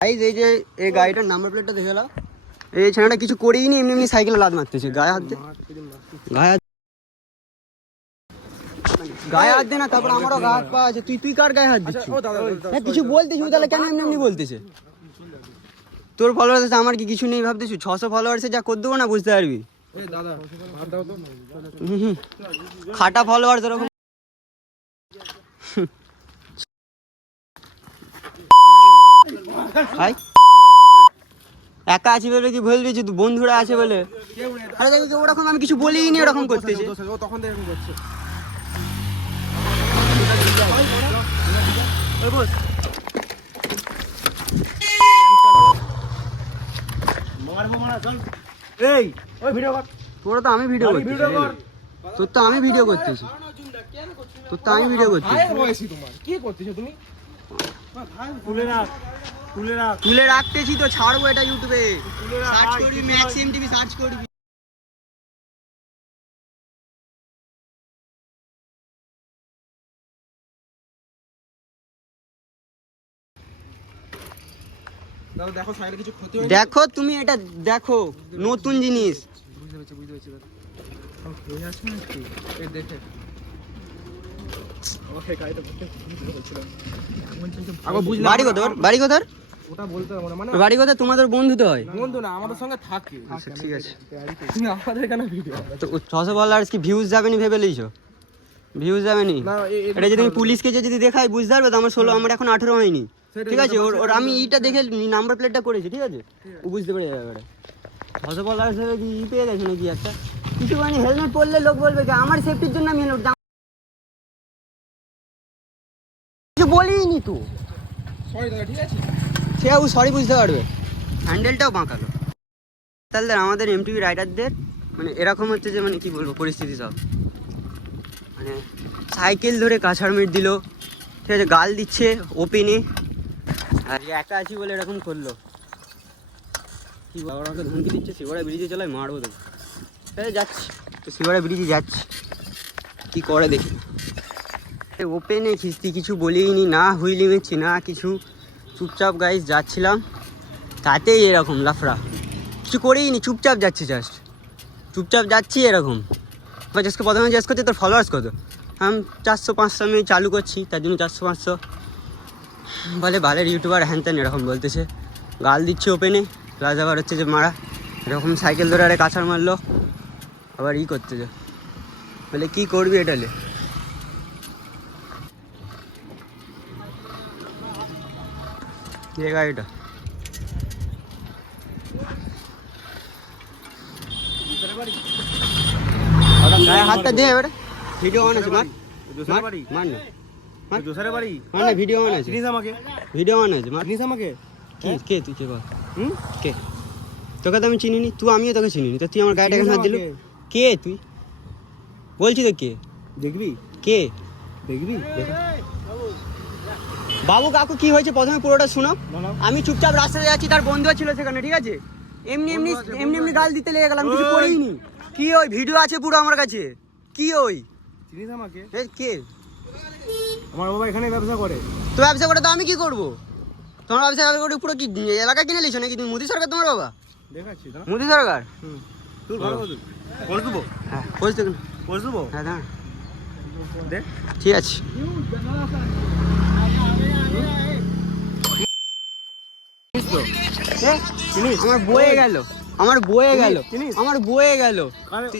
Guys এই যে এই গাড়িটার নাম্বার প্লেটটা দেখে নাও। এই ছেলেটা কিছু করেই নি, এমনি এমনি সাইকেলে লাদ মারতেছে গায়ে হাত দিয়ে। গায়ে হাত দে না, তারপর আমারও গায়ে হাত পা আছে। তুই কার গায়ে হাত দিচ্ছিস? কিছু বলতেছিস তাহলে কেন এমনি এমনি বলতেছে? তোর ফলোয়ার্স আছে, আমার কি কিছু নেই ভাবতেছি? 600 ফলোয়ার্সে যা করে দেবো না, বুঝতে পারবি। খাটা ফলোয়ার্স এরকম একা আছি বলে কি ভুল দিয়েছি? তুই বন্ধুরা আছে বলে। আরে দেখি ওরকম আমি কিছু বলিনি, ওরকম করতেছে। তোরা তো আমি ভিডিও করতেছি, তোর তো আমি ভিডিও করতেছি, তোর তো আমি ভিডিও করতেছি। তুলে রাখতেছি তো, ছাড়বো এটা ইউটিউবে সার্চ করবি, ম্যাক্স এমটিভি সার্চ করবি। দেখো তুমি এটা দেখো, নতুন জিনিস। বাড়ি কোথায়? বাড়ি কোথায়? ওটা বলতে হবে না, বাড়ি কোথায়? তোমাদের বন্ধু তো হয়। বন্ধু না, আমাদের সঙ্গে থাকে। আচ্ছা ঠিক আছে, তুমি আমাদের কেন ভিডিও তো 600 ফলোয়ার্স কি ভিউজ যাবে নি ভেবে লইছো? ভিউজ যাবে নি? এটা যদি আমি পুলিশকে যদি দেখাই বুঝতে পারবে তো আমার 16, আমার এখন 18 হয়নি। ঠিক আছে, ওর আমি ইটা দেখে নাম্বার প্লেটটা করেছি, ঠিক আছে, ও বুঝতে পেরে যাবে। 600 ফলোয়ার্স কি পেয়ে গেছে নাকি একটা কিছু? মানে হেলমেট পরলে লোক বলবে কি আমার সেফটির জন্য আমি হেলমেট কিছু বলিনি তো। সেও সরি বুঝতে পারবে। হ্যান্ডেলটাও বাঁকালো। তাহলে আমাদের এমটিভি রাইডারদের মানে এরকম হচ্ছে যে, মানে কি বলবো পরিস্থিতি সব, মানে সাইকেল ধরে কাছাড় মেট দিল, ঠিক আছে, গাল দিচ্ছে ওপেনে, আর একা আছি বলে এরকম করলো। কি আমাকে ধমকি দিচ্ছে, শিবরা ব্রিজে চলায় মারবো তো। যাচ্ছি তো, শিবরা ব্রিজে যাচ্ছি, কি করে দেখি। ওপেনে খিস্তি কিছু বলিনি, না হুইলি মেরছি না কিছু, চুপচাপ গাইস যাচ্ছিলাম, তাতেই এরকম লাফড়া। কিছু করেই নি, চুপচাপ যাচ্ছি, জাস্ট চুপচাপ যাচ্ছি এরকম। জাস্ট প্রথমে জিজ্ঞেস করছি তোর ফলোয়ার্স কত, আমি 400-500 আমি চালু করছি, তার জন্য 400-500 বলে বালের ইউটিউবার হ্যান ত্যান এরকম বলতেছে, গাল দিচ্ছে ওপেনে। প্লাস আবার হচ্ছে যে মারা এরকম সাইকেল ধরে আরে কাছাড় মারলো, আবার ই করতেছে, বলে কী করবি এটালে। গাড়িটা হাতটা দে এবারে, ভিডিও অন আছে, মার মার না, মার না, ভিডিও অন আছে, ভিডিও অন আছে, মার আমাকে। কে কে তুই কে বল? কে? তোকে তো আমি চিনিনি, তুই আমিও তোকে চিনিনি, তো তুই আমার গাড়িটাকে হাত দিল। কে তুই? বলছি তো কে দেখবি, কে দেখবি? বাবু কাকু কি হয়েছে প্রথমে পুরোটা শোনো। আমি চুপচাপ রাস্তাতে যাচ্ছি, তার বন্ধু ছিল সেখানে, ঠিক আছে, এমনি এমনি এমনি এমনি গাল দিতে লেগে গেলাম, কিছু করিনি। কি ওই ভিডিও আছে পুরো আমার কাছে, কি ওই চিনিস আমাকে? কে? আমার বাবা এখানে ব্যবসা করে। তো ব্যবসা করে তো আমি কি করবো? তোমার ব্যবসা করে পুরো কি এলাকা কিনে লিছো নাকি? তুমি মোদি সরকার তোমার বাবা? দেখাচ্ছি মোদি সরকার। তুই ভালো বল, বল দেবো। হ্যাঁ বল দেবো, বল দেবো। হ্যাঁ দাঁড়া দে, ঠিক আছে। আমার বয়ে গেল, আমার বয়ে গেল, আমার বয়ে গেল।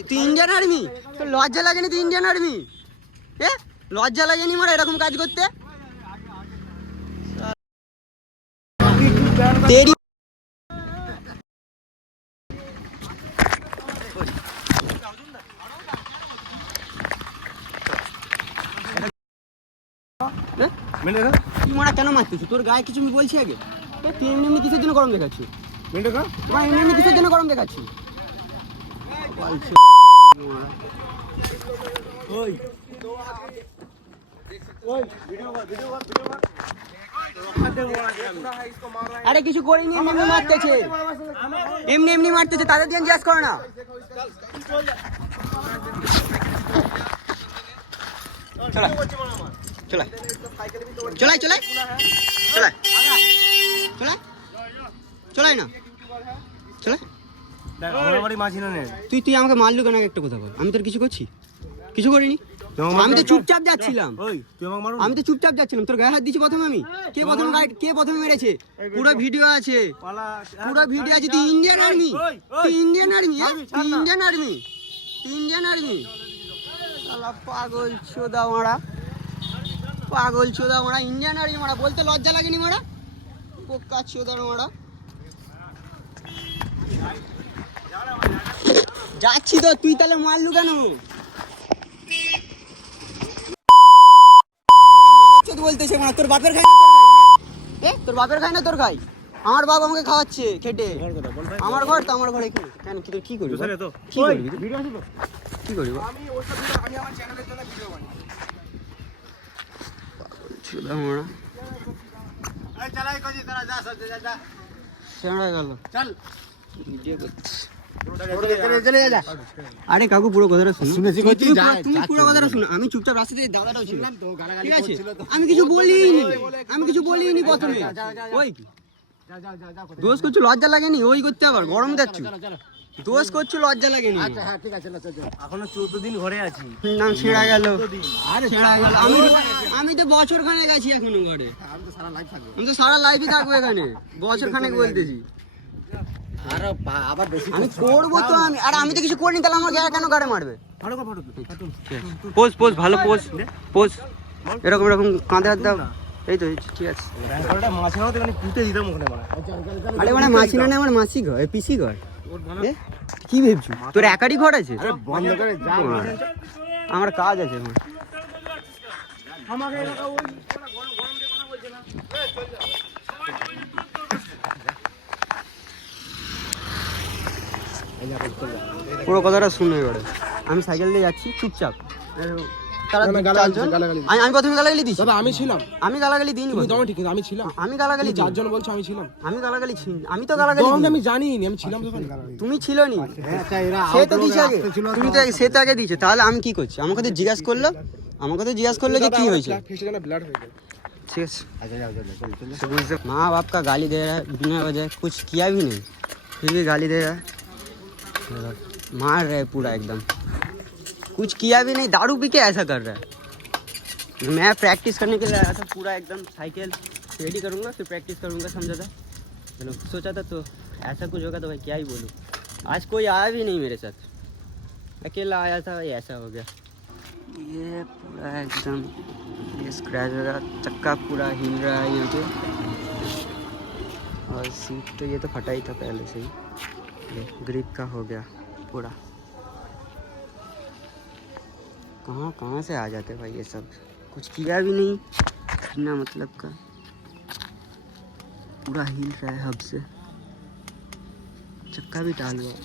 তুই ইন্ডিয়ান আর্মি, তোর লজ্জা লাগেনি? তুই ইন্ডিয়ান আর্মি, লজ্জা লাগেনি মারা এরকম কাজ করতে? তেরি তুই মারা কেন মারতেছিস? তোর গায়ে কিছু আমি বলছি আগে? তুই এমনি এমনি কিসের জন্য গরম দেখাচ্ছি? এমনি এমনি কিসের জন্য গরম দেখাচ্ছি? আরে কিছু করিনি, এমনি এমনি মারতেছে, এমনি এমনি মারতেছে, তাদের দিয়ে জিজ্ঞাসা করো না। চলাই চলাই চলাই চলাই চলাই চলাই না, চলে। তুই আমাকে মারলু কেন একটা কথা বল। আমি তোর কিছু করছি? কিছু করিনি। আমি তো চুপচাপ যাচ্ছিলাম, তোর গায়ে হাত দিচ্ছি প্রথমে আমি? কে প্রথমে মেরেছে? পুরো ভিডিও আছে, তুই ইন্ডিয়ান আর্মি, পাগল চোদা মারা, ইন্ডিয়ান আর্মি মারা, বলতে লজ্জা লাগেনি মারা, পোকা চোদার মারা। যাচ্ছি তো, তুই তাহলে মারলু কেন? বলতেছে মারা, তোর বাপের খাই না তোর খাই না তোর খাই? আমার বাবা আমাকে খাওয়াচ্ছে খেটে। আমার ঘর তো, আমার ঘরে কেন কি করবি? কি করবি? আরে কাকু পুরো কথাটা শুনো, পুরো কথাটা শুনো। আমি চুপচাপ রাস্তা দিয়ে দাদাটাও ছিল, ঠিক আছে? আমি কিছু বলিনি প্রথমে। ওই কি দোষ করছো, লজ্জা লাগেনি? ওই করতে আবার গরম যাচ্ছ, দোষ করছো, লজ্জা লাগেনি? এখনো 14 দিন ঘরে আছি, নাম ছেড়া গেল। আমি তো বছর খানেক আছি এখনো ঘরে। আমি তো সারা লাইফই থাকবো এখানে, বছর খানেক বলতেছি। আমি করবো তো, আমি তো কিছু করিনি, তাহলে আমার কেন গাড়ে মারবে? পোজ ভালো পোজ এরকম কাঁধে হাত দাও। এই তো ঠিক আছে। আরে মানে মাসি না, আমার মাসি ঘর, পিসি ঘর। কি ভেবছো তোর একারই ঘর আছে? আমার কাজ আছে। পুরো কথাটা শুনে এবারে। আমি সাইকেল দিয়ে যাচ্ছি চুপচাপ, আমি প্রথমে গালাগালি দিচ্ছি। আমি গালাগালি দিইনি, আমি গালাগালি চারজন বলছো, আমি গালাগালি আমি তো গালাগালি আমি জানি আমি ছিলাম, তুমি ছিল নি, সে তো দিয়েছে আগে, তুমি তো সে তো আগে দিয়েছে। তাহলে আমি কি করছি? আমাকে তো জিজ্ঞাসা করলো, যে কি হয়েছে। ठीक है, माँ बाप का गाली दे रहा है बिना वजह, कुछ किया भी नहीं, फिर भी गाली दे रहा है, मार रहा है पूरा एकदम, कुछ किया भी नहीं, दारू पी के ऐसा कर रहा है। मैं प्रैक्टिस करने के लिए आया था, पूरा एकदम साइकिल रेडी करूँगा, फिर प्रैक्टिस करूँगा, समझा था। चलो सोचा था, तो ऐसा कुछ होगा तो भाई क्या ही बोलूँ। आज कोई आया भी नहीं मेरे साथ, अकेला आया था, ऐसा हो गया। ये पूरा एकदम ये स्क्रैच हो रहा, चक्का पूरा हिल रहा है यहाँ पे, और सीट तो ये तो फटा ही था पहले से ही, ग्रिप का हो गया पूरा। कहाँ से आ जाते भाई ये सब, कुछ किया भी नहीं, बिना मतलब का पूरा हिल रहा है हब से, चक्का भी टाल हुआ।